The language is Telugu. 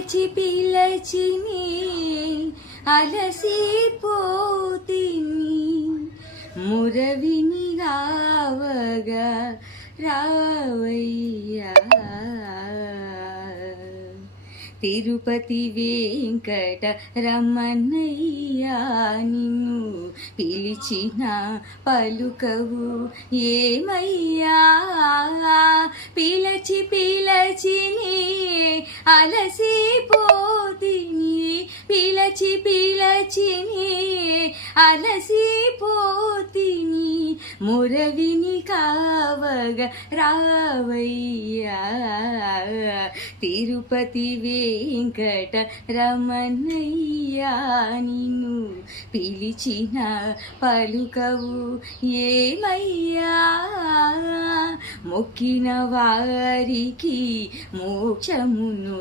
పిలచి పిలచిని అలసిపోతిని మురవిని రావగా రావయ్యా తిరుపతి వెంకట రమణయ్యా నిన్ను పిలిచిన పలుకవు ఏమయ్యా పిలచి పిలచిని అలసిపోతిని పిలచి పిలచిని అలసిపోతిని మురవిని కావగ రావయ్యా తిరుపతి వెంకట రమణయ్యా నిన్ను పిలిచిన పలుకవు ఏమయ్యా మొక్కిన వారికి మోక్షమును